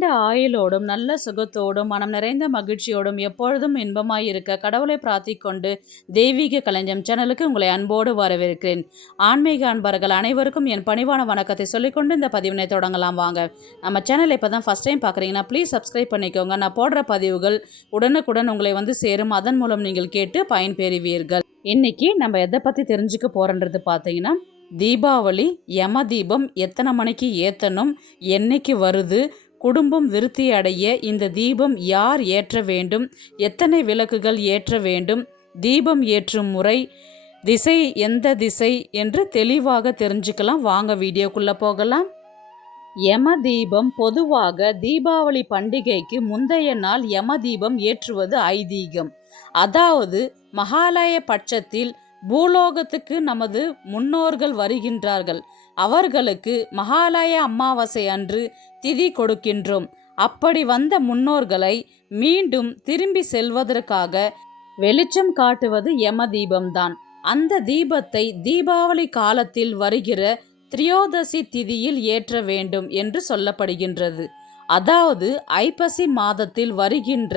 நீண்ட ஆயுளோடும் நல்ல சுகத்தோடும் மனம் நிறைந்த மகிழ்ச்சியோடும் எப்பொழுதும் இன்பமாயிருக்க கடவுளை பிரார்த்திக்கொண்டு தெய்வீக கலைஞம் சேனலுக்கு உங்களை அன்போடு வரவேற்கிறேன். ஆன்மீக அன்பர்கள் அனைவருக்கும் என் பணிவான வணக்கத்தை சொல்லிக்கொண்டு இந்த பதிவினை தொடங்கலாம் வாங்க. நம்ம சேனலை இப்போ தான் ஃபஸ்ட் டைம் பார்க்குறீங்கன்னா ப்ளீஸ் சப்ஸ்கிரைப் பண்ணிக்கோங்க. நான் போடுற பதிவுகள் உடனுக்குடன் உங்களை வந்து சேரும். அதன் மூலம் நீங்கள் கேட்டு பயன்பெறுவீர்கள் இன்னைக்கு நம்ம எதை பற்றி தெரிஞ்சுக்க போகிறன்றது பார்த்தீங்கன்னா தீபாவளி யம தீபம் எத்தனை மணிக்கு ஏற்றணும் என்னைக்கு வருது குடும்பம் விருத்தி அடைய இந்த தீபம் யார் ஏற்ற வேண்டும்? எத்தனை விளக்குகள் ஏற்ற வேண்டும்? தீபம் ஏற்றும் முறை திசை எந்த திசை என்று தெளிவாக தெரிஞ்சுக்கலாம். வாங்க வீடியோக்குள்ளே போகலாம். யம தீபம் பொதுவாக தீபாவளி பண்டிகைக்கு முந்தைய நாள் யம தீபம் ஏற்றுவது ஐதீகம். அதாவது மகாலய பட்சத்தில் பூலோகத்துக்கு நமது முன்னோர்கள் வருகின்றார்கள். அவர்களுக்கு மகாலய அமாவாசை அன்று திதி கொடுக்கின்றோம். அப்படி வந்த முன்னோர்களை மீண்டும் திரும்பி செல்வதற்காக வெளிச்சம் காட்டுவது யம தீபம்தான். அந்த தீபத்தை தீபாவளி காலத்தில் வருகிற திரியோதசி திதியில் ஏற்ற வேண்டும் என்று சொல்லப்படுகின்றது. அதாவது ஐப்பசி மாதத்தில் வருகின்ற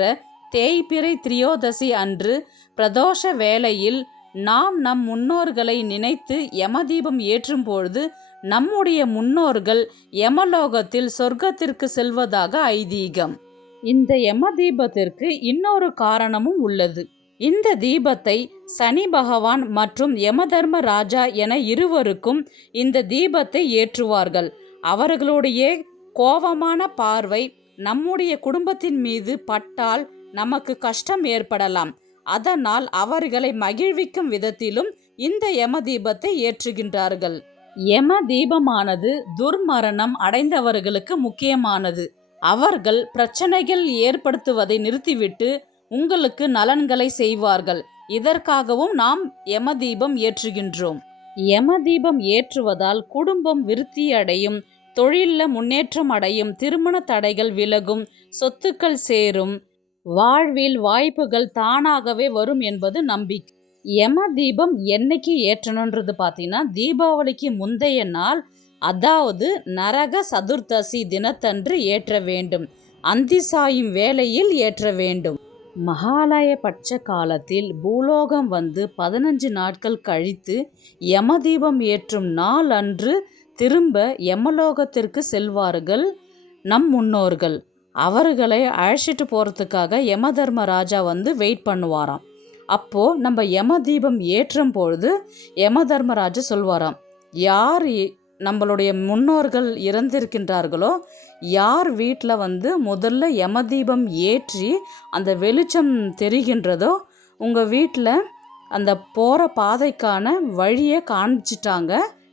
தேய்பிறை திரியோதசி அன்று பிரதோஷ வேளையில் நாம் நம் முன்னோர்களை நினைத்து யமதீபம் ஏற்றும் பொழுது நம்முடைய முன்னோர்கள் யமலோகத்தில் சொர்க்கத்திற்கு செல்வதாக ஐதீகம். இந்த யம தீபத்திற்கு இன்னொரு காரணமும் உள்ளது. இந்த தீபத்தை சனி பகவான் மற்றும் யமதர்ம ராஜா என இருவருக்கும் இந்த தீபத்தை ஏற்றுவார்கள். அவர்களுடைய கோபமான பார்வை நம்முடைய குடும்பத்தின் மீது பட்டால் நமக்கு கஷ்டம் ஏற்படலாம். அதனால் அவர்களை மகிழ்விக்கும் விதத்திலும் இந்த யம தீபத்தை ஏற்றுகின்றார்கள். யம தீபமானது துர்மரணம் அடைந்தவர்களுக்கு முக்கியமானது. அவர்கள் பிரச்சனைகள் ஏற்படுத்துவதை நிறுத்திவிட்டு உங்களுக்கு நலன்களை செய்வார்கள். இதற்காகவும் நாம் யம தீபம் ஏற்றுகின்றோம். யம தீபம் ஏற்றுவதால் குடும்பம் விருத்தி அடையும் தொழிலில் முன்னேற்றம் அடையும் திருமண தடைகள் விலகும் சொத்துக்கள் சேரும் வாழ்வில் வாய்ப்புகள் தானாகவே வரும் என்பது நம்பிக்கை. யம தீபம் என்னைக்கு ஏற்றணுன்றது பார்த்தீங்கன்னா தீபாவளிக்கு முந்தைய நாள் அதாவது நரக சதுர்த்தசி தினத்தன்று ஏற்ற வேண்டும். அந்தி சாயும் வேளையில் ஏற்ற வேண்டும். மகாலய பட்ச காலத்தில் பூலோகம் வந்து பதினஞ்சு நாட்கள் கழித்து யமதீபம் ஏற்றும் நாள் அன்று திரும்ப யமலோகத்திற்கு செல்வார்கள் நம் முன்னோர்கள். அவர்களை அழைச்சிட்டு போகிறதுக்காக யம வந்து வெயிட் பண்ணுவாராம். அப்போது நம்ம யம தீபம் ஏற்றும் பொழுது யம தர்மராஜ சொல்வாராம் யார் நம்மளுடைய முன்னோர்கள் இறந்திருக்கின்றார்களோ யார் வீட்டில் வந்து முதல்ல யம தீபம் ஏற்றி அந்த வெளிச்சம் தெரிகின்றதோ உங்கள் வீட்டில் அந்த போகிற பாதைக்கான வழியை காமிச்சிட்டாங்க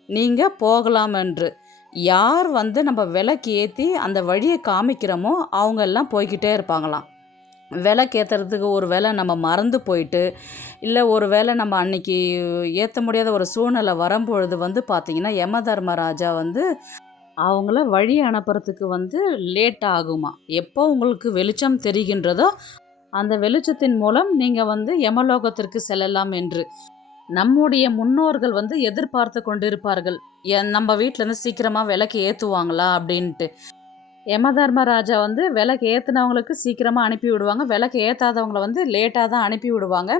நீங்கள் போகலாம் என்று. யார் வந்து நம்ம விளக்கு ஏற்றி அந்த வழியை காமிக்கிறோமோ அவங்க எல்லாம் போய்கிட்டே இருப்பாங்களாம். விளக்கு ஏற்றுறதுக்கு ஒரு வேளை நம்ம மறந்து போயிட்டு இல்லை ஒரு வேளை நம்ம அன்னைக்கு ஏற்ற முடியாத ஒரு சூழ்நிலை வரும்பொழுது வந்து பார்த்திங்கன்னா யம தர்மராஜா வந்து அவங்கள வழி அனுப்புறதுக்கு வந்து லேட் ஆகுமா? எப்போ உங்களுக்கு வெளிச்சம் தெரிகின்றதோ அந்த வெளிச்சத்தின் மூலம் நீங்கள் வந்து யமலோகத்திற்கு செல்லலாம் என்று நம்முடைய முன்னோர்கள் வந்து எதிர்பார்த்து கொண்டிருப்பார்கள். என் நம்ம வீட்டிலேருந்து சீக்கிரமாக விளக்கு ஏற்றுவாங்களா அப்படின்ட்டு. யம தர்மராஜா வந்து விளக்கு ஏற்றுனவங்களுக்கு சீக்கிரமாக அனுப்பி விடுவாங்க. விளக்கு ஏற்றாதவங்களை வந்து லேட்டாக தான் அனுப்பி விடுவாங்க.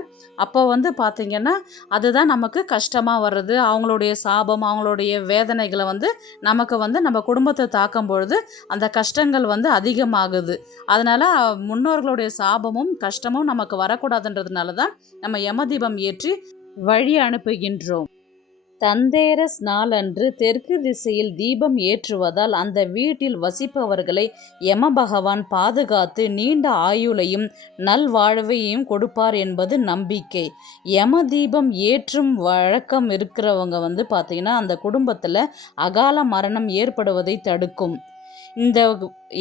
அப்போ வந்து பார்த்திங்கன்னா அதுதான் நமக்கு கஷ்டமாக வர்றது. அவங்களுடைய சாபம் அவங்களுடைய வேதனைகளை வந்து நமக்கு வந்து நம்ம குடும்பத்தை தாக்கும் பொழுது அந்த கஷ்டங்கள் வந்து அதிகமாகுது. அதனால் முன்னோர்களுடைய சாபமும் கஷ்டமும் நமக்கு வரக்கூடாதுன்றதுனால தான் நம்ம யமதீபம் ஏற்றி வழி அனுப்புகின்றோம். தந்தேரஸ் நாளன்று தெற்கு திசையில் தீபம் ஏற்றுவதால் அந்த வீட்டில் வசிப்பவர்களை யம பகவான் பாதுகாத்து நீண்ட ஆயுளையும் நல்வாழ்வையும் கொடுப்பார் என்பது நம்பிக்கை. யம தீபம் ஏற்றும் வழக்கம் இருக்கிறவங்க வந்து பார்த்திங்கன்னா அந்த குடும்பத்தில் அகால மரணம் ஏற்படுவதை தடுக்கும். இந்த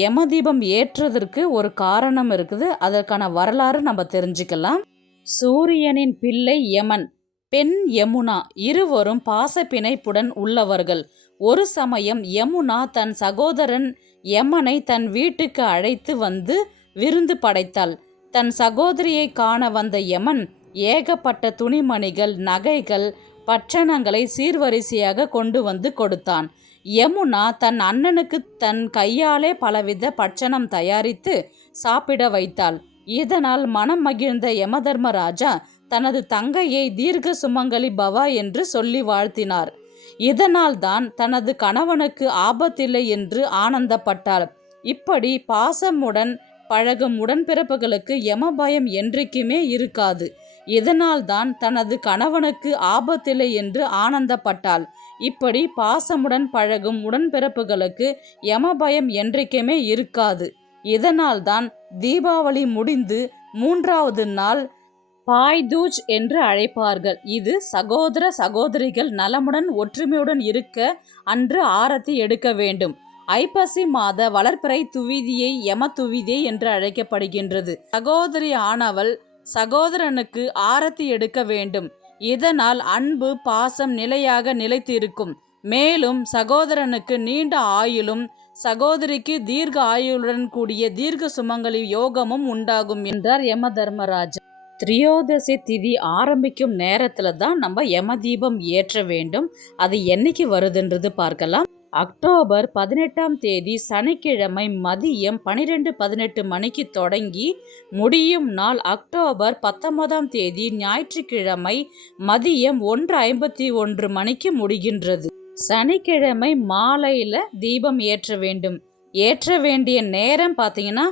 யம தீபம் ஏற்றுவதற்கு ஒரு காரணம் இருக்குது. அதற்கான வரலாறு நம்ம தெரிஞ்சுக்கலாம். சூரியனின் பிள்ளை யமன். பெண் யமுனா இருவரும் பாச பிணைப்புடன் உள்ளவர்கள். ஒரு சமயம் யமுனா தன் சகோதரன் யமனை தன் வீட்டுக்கு அழைத்து வந்து விருந்து படைத்தாள். தன் சகோதரியை காண வந்த யமன் ஏகப்பட்ட துணிமணிகள் நகைகள் பட்சணங்களை சீர்வரிசையாக கொண்டு வந்து கொடுத்தான். யமுனா தன் அண்ணனுக்கு தன் கையாலே பலவித பட்சணம் தயாரித்து சாப்பிட வைத்தாள். இதனால் மனம் மகிழ்ந்த யமதர்மராஜா தனது தங்கையை தீர்க்க சுமங்கலி பவா என்று சொல்லி வாழ்த்தினார். இதனால் தான் தனது கணவனுக்கு ஆபத்தில்லை என்று ஆனந்தப்பட்டாள் இப்படி பாசமுடன் பழகும் உடன்பிறப்புகளுக்கு யமபயம் என்றைக்குமே இருக்காது. இதனால் தான் தனது கணவனுக்கு ஆபத்தில்லை என்று ஆனந்தப்பட்டாள். இப்படி பாசமுடன் பழகும் உடன்பிறப்புகளுக்கு யமபயம் என்றைக்குமே இருக்காது. இதனால் தான் தீபாவளி முடிந்து மூன்றாவது நாள் பாய்தூஜ் என்று அழைப்பார்கள். இது சகோதர சகோதரிகள் நலமுடன் ஒற்றுமையுடன் இருக்க அன்று ஆரத்தி எடுக்க வேண்டும். ஐப்பசி மாத வளர்ப்பிறை துவிதியை யம துவிதை என்று அழைக்கப்படுகின்றது. சகோதரி ஆனவள் சகோதரனுக்கு ஆரத்தி எடுக்க வேண்டும். இதனால் அன்பு பாசம் நிலையாக நிலைத்திருக்கும். மேலும் சகோதரனுக்கு நீண்ட ஆயுளும் சகோதரிக்கு தீர்க்க ஆயுளுடன் கூடிய தீர்க்க சுமங்கலி யோகமும் உண்டாகும் என்றார் யம தர்மராஜா திரியோதசி திதி ஆரம்பிக்கும் நேரத்தில் தான் நம்ம யம தீபம் ஏற்ற வேண்டும். அது என்னைக்கு வருதுன்றது பார்க்கலாம். அக்டோபர் பதினெட்டாம் தேதி சனிக்கிழமை மதியம் பனிரெண்டு பதினெட்டு மணிக்கு தொடங்கி முடியும் நாள் அக்டோபர் பத்தொன்பதாம் தேதி ஞாயிற்றுக்கிழமை மதியம் ஒன்று ஐம்பத்தி ஒன்று மணிக்கு முடிகின்றது. சனிக்கிழமை மாலையில் தீபம் ஏற்ற வேண்டும். ஏற்ற வேண்டிய நேரம் பார்த்தீங்கன்னா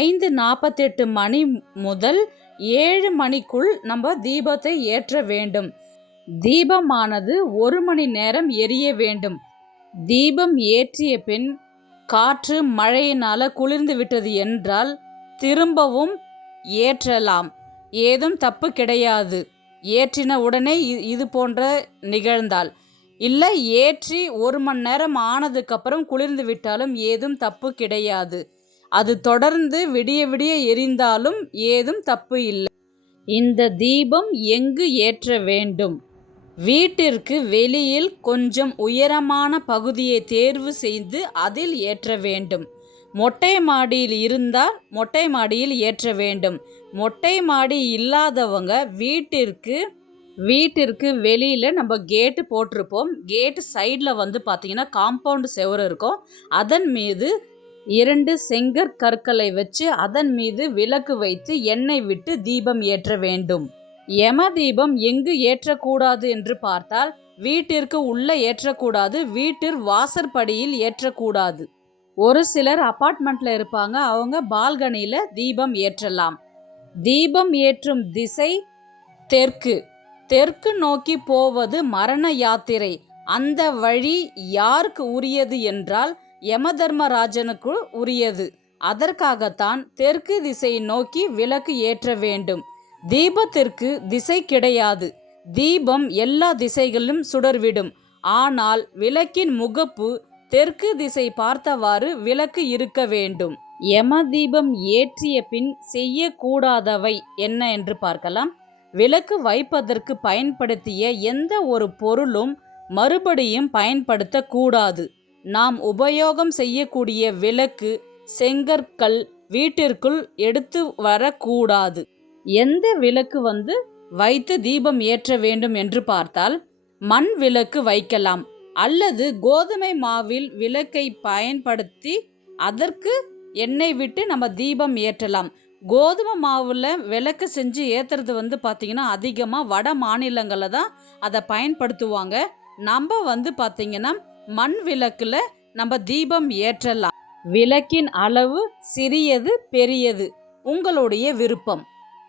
ஐந்து நாற்பத்தெட்டு மணி முதல் ஏழு மணிக்குள் நம்ம தீபத்தை ஏற்ற வேண்டும். தீபமானது ஒரு மணி நேரம் எரிய வேண்டும். தீபம் ஏற்றிய பின் காற்று மழையினால் குளிர்ந்து விட்டது என்றால் திரும்பவும் ஏற்றலாம். ஏதும் தப்பு கிடையாது. ஏற்றின உடனே இ- இது போன்ற நிகழ்ந்தால். இல்லை ஏற்றி ஒரு மணி நேரம் ஆனதுக்கப்புறம் குளிர்ந்து விட்டாலும் ஏதும் தப்பு கிடையாது. அது தொடர்ந்து விடிய விடிய எரிந்தாலும் ஏதும் தப்பு இல்லை. இந்த தீபம் எங்கு ஏற்ற வேண்டும்? வீட்டிற்கு வெளியில் கொஞ்சம் உயரமான பகுதியை தேர்வு செய்து அதில் ஏற்ற வேண்டும். மொட்டை மாடியில் இருந்தால் மொட்டை மாடியில் ஏற்ற வேண்டும். மொட்டை மாடி இல்லாதவங்க வீட்டிற்கு வீட்டிற்கு வெளியில் நம்ம கேட்டு போட்டிருப்போம். கேட்டு சைடில் வந்து பார்த்திங்கன்னா காம்பவுண்டு செவரு இருக்கும். அதன் மீது இரண்டு செங்கற்கற்களை வச்சு அதன் மீது விளக்கு வைத்து எண்ணெய் விட்டு தீபம் ஏற்ற வேண்டும். யம தீபம் எங்கு ஏற்றக்கூடாது என்று பார்த்தால் வீட்டிற்கு உள்ள ஏற்றக்கூடாது வீட்டில் வாசற்படியில் ஏற்றக்கூடாது. ஒரு சிலர் அபார்ட்மெண்ட்ல இருப்பாங்க அவங்க பால்கனியில் தீபம் ஏற்றலாம். தீபம் ஏற்றும் திசை தெற்கு. தெற்கு நோக்கி போவது மரண யாத்திரை. அந்த வழி யாருக்கு உரியது என்றால் யமதர்மராஜனுக்கு உரியது. அதற்காகத்தான் தெற்கு திசையை நோக்கி விளக்கு ஏற்ற வேண்டும். தீபத்திற்கு திசை கிடையாது. தீபம் எல்லா திசைகளிலும் சுடர்விடும். ஆனால் விளக்கின் முகப்பு தெற்கு திசை பார்த்தவாறு விளக்கு இருக்க வேண்டும். யம தீபம் ஏற்றிய பின் செய்யக்கூடாதவை என்ன என்று பார்க்கலாம். விளக்கு வைப்பதற்கு பயன்படுத்திய எந்த ஒரு பொருளும் மறுபடியும் பயன்படுத்தக்கூடாது. நாம் உபயோகம் செய்யக்கூடிய விளக்கு செங்கற்கள் வீட்டிற்குள் எடுத்து வரக்கூடாது. எந்த விளக்கு வந்து வைத்து தீபம் ஏற்ற வேண்டும் என்று பார்த்தால் மண் விளக்கு வைக்கலாம். அல்லது கோதுமை மாவில் விளக்கை பயன்படுத்தி அதற்கு எண்ணெய் விட்டு நம்ம தீபம் ஏற்றலாம். கோதுமை மாவில் விளக்கு செஞ்சு ஏற்றுறது வந்து பார்த்திங்கன்னா அதிகமாக வட மாநிலங்களில் தான் அதை பயன்படுத்துவாங்க. நம்ம வந்து பார்த்திங்கன்னா மண் விளக்கில் நம்ம தீபம் ஏற்றலாம். விளக்கின் அளவு சிறியது பெரியது. உங்களுடைய விருப்பம்.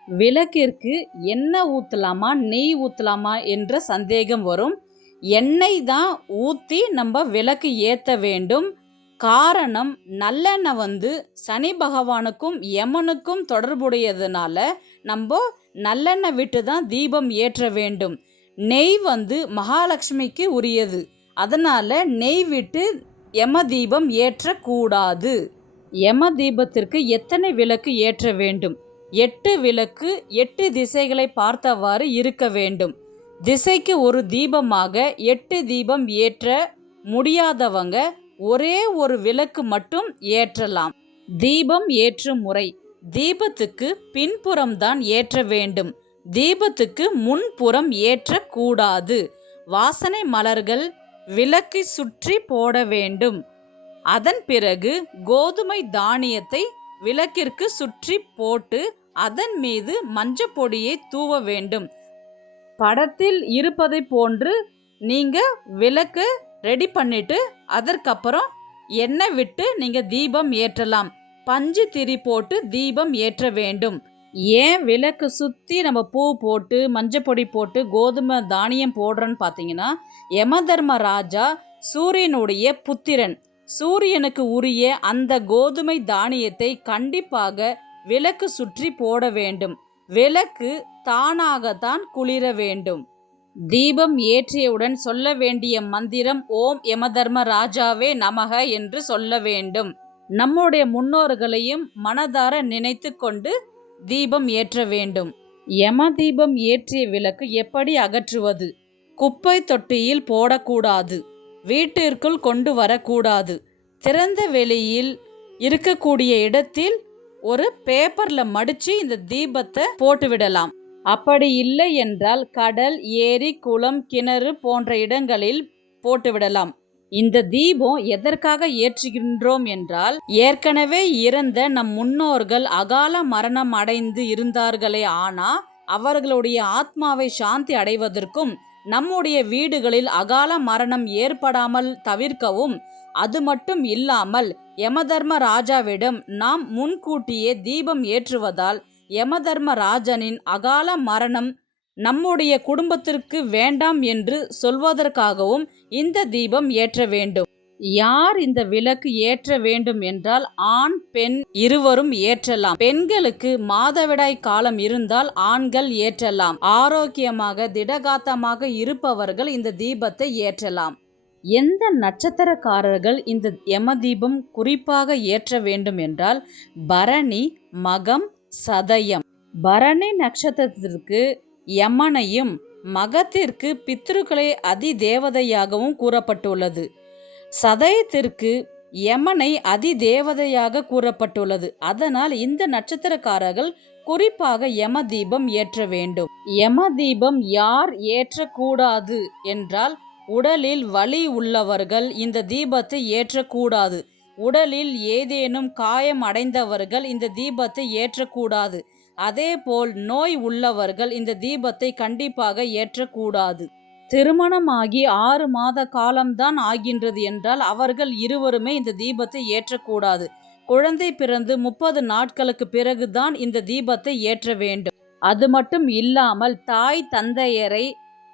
விளக்கிற்கு எண்ணெய் ஊற்றலாமா நெய் ஊற்றலாமா என்ற சந்தேகம் வரும். எண்ணெய் தான் ஊற்றி நம்ம விளக்கு ஏற்ற வேண்டும். காரணம் நல்லெண்ணெய் வந்து சனி பகவானுக்கும் யமனுக்கும் தொடர்புடையதுனால நம்ம நல்லெண்ணெய் விட்டு தான் தீபம் ஏற்ற வேண்டும். நெய் வந்து மகாலட்சுமிக்கு உரியது. அதனால் நெய் விட்டு யம தீபம் ஏற்றக்கூடாது. யம தீபத்திற்கு எத்தனை விளக்கு ஏற்ற வேண்டும்? எட்டு விளக்கு எட்டு திசைகளை பார்த்தவாறு இருக்க வேண்டும். திசைக்கு ஒரு தீபமாக எட்டு தீபம் ஏற்ற முடியாதவங்க ஒரே ஒரு விளக்கு மட்டும் ஏற்றலாம். தீபம் ஏற்றும் முறை. தீபத்துக்கு பின்புறம்தான் ஏற்ற வேண்டும். தீபத்துக்கு முன்புறம் ஏற்றக்கூடாது. வாசனை மலர்கள் விளக்கை சுற்றி போட வேண்டும். அதன் பிறகு கோதுமை தானியத்தை விளக்கிற்கு சுற்றி போட்டு அதன் மீது மஞ்சள் பொடியை தூவ வேண்டும். படத்தில் இருப்பதை போன்று நீங்கள் விளக்கு ரெடி பண்ணிட்டு அதற்கப்புறம் எண்ணெய் விட்டு நீங்கள் தீபம் ஏற்றலாம். பஞ்சு திரி போட்டு தீபம் ஏற்ற வேண்டும். ஏன் விளக்கு சுற்றி நம்ம பூ போட்டு மஞ்சப்பொடி போட்டு கோதுமை தானியம் போடுறோன்னு பார்த்தீங்கன்னா யமதர்ம ராஜா சூரியனுடைய புத்திரன். சூரியனுக்கு உரிய அந்த கோதுமை தானியத்தை கண்டிப்பாக விளக்கு சுற்றி போட வேண்டும். விளக்கு தானாகத்தான் குளிர வேண்டும். தீபம் ஏற்றியவுடன் சொல்ல வேண்டிய மந்திரம் ஓம் யமதர்ம ராஜாவே நமக என்று சொல்ல வேண்டும். நம்முடைய முன்னோர்களையும் மனதார நினைத்து கொண்டு தீபம் ஏற்ற வேண்டும். யம தீபம் ஏற்றிய விளக்கு எப்படி அகற்றுவது? குப்பை தொட்டியில் போடக்கூடாது. வீட்டிற்குள் கொண்டு வரக்கூடாது. திறந்த வெளியில் இருக்கக்கூடிய இடத்தில் ஒரு பேப்பரில் மடித்து இந்த தீபத்தை போட்டுவிடலாம். அப்படி இல்லை என்றால் கடல் ஏரி குளம் கிணறு போன்ற இடங்களில் போட்டுவிடலாம். இந்த தீபம் எதற்காக ஏற்றுகின்றோம் என்றால் ஏற்கனவே இறந்த நம் முன்னோர்கள் அகால மரணம் அடைந்து இருந்தார்களே ஆனா அவர்களுடைய ஆத்மாவை சாந்தி அடைவதற்கும் நம்முடைய வீடுகளில் அகால மரணம் ஏற்படாமல் தவிர்க்கவும் அது மட்டும் இல்லாமல் யமதர்ம ராஜாவிடம் நாம் முன்கூட்டியே தீபம் ஏற்றுவதால் யமதர்ம ராஜனின் அகால மரணம் நம்முடைய குடும்பத்திற்கு வேண்டாம் என்று சொல்வதற்காகவும் இந்த தீபம் ஏற்ற வேண்டும். யார் இந்த விளக்கு ஏற்ற வேண்டும் என்றால் ஆண் பெண் இருவரும் ஏற்றலாம். பெண்களுக்கு மாதவிடாய் காலம் இருந்தால் ஆண்கள் ஏற்றலாம். ஆரோக்கியமாக திடகாத்தமாக இருப்பவர்கள் இந்த தீபத்தை ஏற்றலாம். எந்த நட்சத்திரக்காரர்கள் இந்த யம தீபம் குறிப்பாக ஏற்ற வேண்டும் என்றால் பரணி மகம் சதயம். பரணி நட்சத்திரத்திற்கு யமனையும் மகத்திற்கு பித்ருக்களை அதி தேவதையாகவும் கூறப்பட்டுள்ளது. சதயத்திற்கு யமனை அதி தேவதையாக கூறப்பட்டுள்ளது. அதனால் இந்த நட்சத்திரக்காரர்கள் குறிப்பாக யம தீபம் ஏற்ற வேண்டும். யம தீபம் யார் ஏற்றக்கூடாது என்றால் உடலில் வலி உள்ளவர்கள் இந்த தீபத்தை ஏற்றக்கூடாது. உடலில் ஏதேனும் காயம் அடைந்தவர்கள் இந்த தீபத்தை ஏற்றக்கூடாது. அதேபோல் நோய் உள்ளவர்கள் இந்த தீபத்தை கண்டிப்பாக ஏற்றக்கூடாது. திருமணமாகி ஆறு மாத காலம்தான் ஆகின்றது என்றால் அவர்கள் இருவருமே இந்த தீபத்தை ஏற்றக்கூடாது. குழந்தை பிறந்து முப்பது நாட்களுக்கு பிறகுதான் இந்த தீபத்தை ஏற்ற வேண்டும். அது மட்டும் இல்லாமல் தாய் தந்தையரை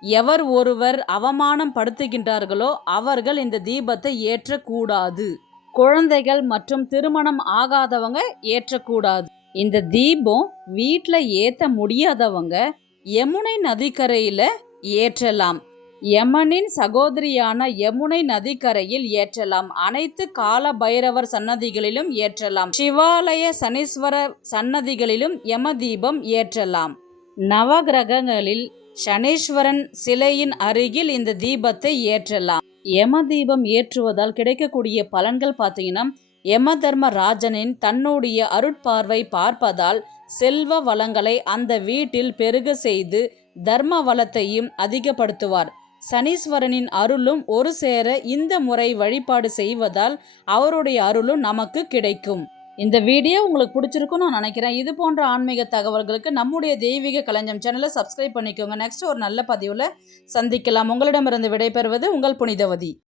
எவர் ஒருவர் அவமானம் படுத்துகின்றார்களோ அவர்கள் இந்த தீபத்தை ஏற்றக்கூடாது. குழந்தைகள் மற்றும் திருமணம் ஆகாதவங்க ஏற்றக்கூடாது. இந்த தீபம் வீட்டில் ஏற்ற முடியாதவங்க யமுனை நதிக்கரையில் ஏற்றலாம். யமனின் சகோதரியான யமுனை நதிக்கரையில் ஏற்றலாம். அனைத்து கால பைரவர் சன்னதிகளிலும் ஏற்றலாம். சிவாலய சனீஸ்வர சன்னதிகளிலும் யம தீபம் ஏற்றலாம். நவகிரகங்களில் சனீஸ்வரன் சிலையின் அருகில் இந்த தீபத்தை ஏற்றலாம். யம தீபம் ஏற்றுவதால் கிடைக்கக்கூடிய பலன்கள் பார்த்தீங்கன்னா யம ராஜனின் தன்னுடைய அருட்பார்வை பார்ப்பதால் செல்வ வளங்களை அந்த வீட்டில் பெருக செய்து தர்ம வளத்தையும் அதிகப்படுத்துவார். சனீஸ்வரனின் அருளும் ஒரு சேர இந்த முறை வழிபாடு செய்வதால் அவருடைய அருளும் நமக்கு கிடைக்கும். இந்த வீடியோ உங்களுக்கு பிடிச்சிருக்கும் நான் நினைக்கிறேன். இது போன்ற ஆன்மீக தகவல்களுக்கு நம்முடைய தெய்வீக கலைஞம் சேனலை சப்ஸ்கிரைப் பண்ணிக்கோங்க. நெக்ஸ்ட் ஒரு நல்ல பதிவில் சந்திக்கலாம். உங்களிடமிருந்து விடைபெறுவது உங்கள் புனிதவதி.